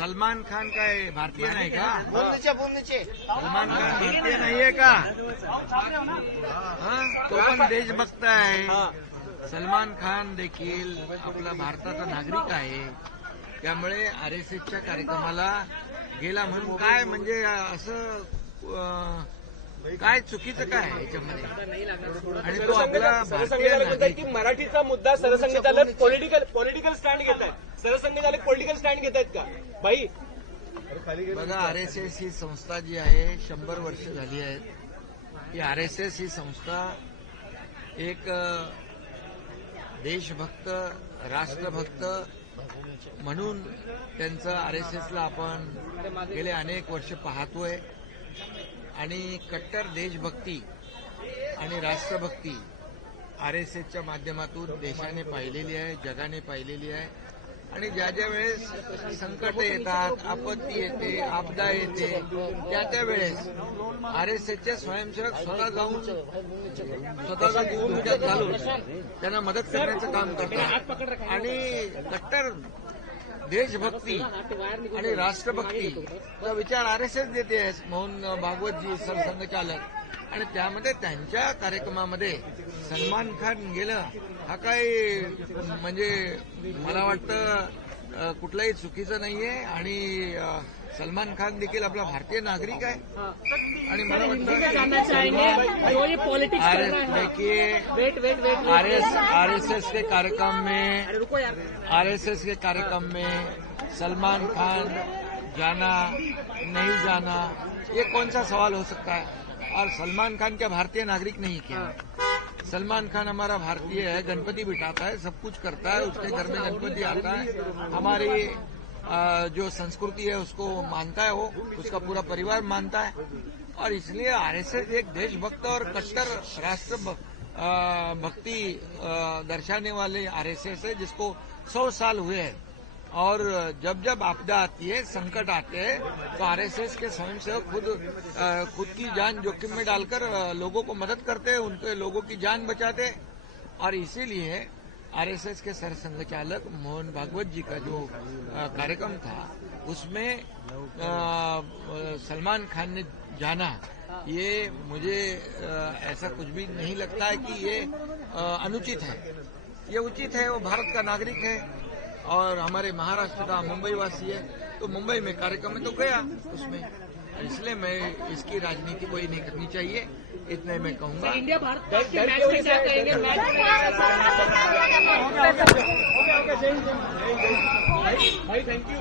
सलमान खान काय भारतीय नाही का? बोलणीचे सलमान खान भारतीय नाहीये का? तो पण देशभक्त आहे. सलमान खान देखील आपला भारताचा नागरिक आहे. त्यामुळे आरएसएसच्या कार्यक्रमाला गेला म्हणून काय म्हणजे असं काय चुकीचं काय आहे याच्यामध्ये? आणि तो आपला भारतीय नागरिक. की मराठीचा मुद्दा सरसंघचालक पॉलिटिकल स्टँड घेत आहेत. सरसंघचालक पॉलिटिकल स्टँड घेत आहेत का भाई? बघा, आरएसएस ही संस्था जी आहे 100 वर्ष झाली आहेत. ही आरएसएस ही संस्था एक देशभक्त राष्ट्रभक्त म्हणून त्यांचं आरएसएसला आपण गेले अनेक वर्ष पाहतोय. आणि कट्टर देशभक्ती आणि राष्ट्रभक्ती आरएसएसच्या माध्यमातून देशाने पाहिलेली आहे, जगाने पाहिलेली आहे. आणि ज्या ज्या वेळेस संकट येतात, आपत्ती येते, आपदा येते, त्या वेळेस आरएसएसचे स्वयंसेवक स्वतःचा भूमिका घालून त्यांना मदत करण्याचं काम करतात. आणि कट्टर देशभक्ती आणि राष्ट्रभक्तीचा विचार आरएसएस देते. मोहन भागवतजी सरसंघचालक, आणि त्यामध्ये त्यांच्या कार्यक्रमामध्ये सलमान खान गेलं हा काही म्हणजे मला वाटतं कुठलंही चुकीचं नाहीये. आणि सलमान खान देखील आपला भारतीय नागरिक आहे. आणि मला वाटतं देखिए आरएसएस के कार्यक्रम में सलमान खान जाना नहीं जाना ये कौन सा सवाल हो सकता है? और सलमान खान क्या भारतीय नागरिक नहीं क्या? सलमान खान हमारा भारतीय है, गणपति बिठाता है, सब कुछ करता है, उसके घर में गणपति आता है, हमारी जो संस्कृति है उसको मानता है, वो उसका पूरा परिवार मानता है. और इसलिए आरएसएस एक देशभक्त और कट्टर राष्ट्र भक्ति दर्शाने वाले आरएसएस है, जिसको 100 साल हुए हैं. और जब जब आपदा आती है, संकट आते हैं, तो आरएसएस के स्वयंसेवक खुद की जान जोखिम में डालकर लोगों को मदद करते हैं, उनके लोगों की जान बचाते हैं. और इसीलिए आरएसएस के सरसंघचालक मोहन भागवत जी का जो कार्यक्रम था उसमें सलमान खान ने जाना, ये मुझे ऐसा कुछ भी नहीं लगता है कि ये अनुचित है. ये उचित है. वो भारत का नागरिक है और हमारे महाराष्ट्र का मुंबई वासी है, तो मुंबई में कार्यक्रम में तो गया उसमें. इसलिए मैं इसकी राजनीति कोई नहीं करनी चाहिए, इतने मैं कहूंगा. इंडिया भारत के मैच में क्या कहेंगे? भाई थैंक यू.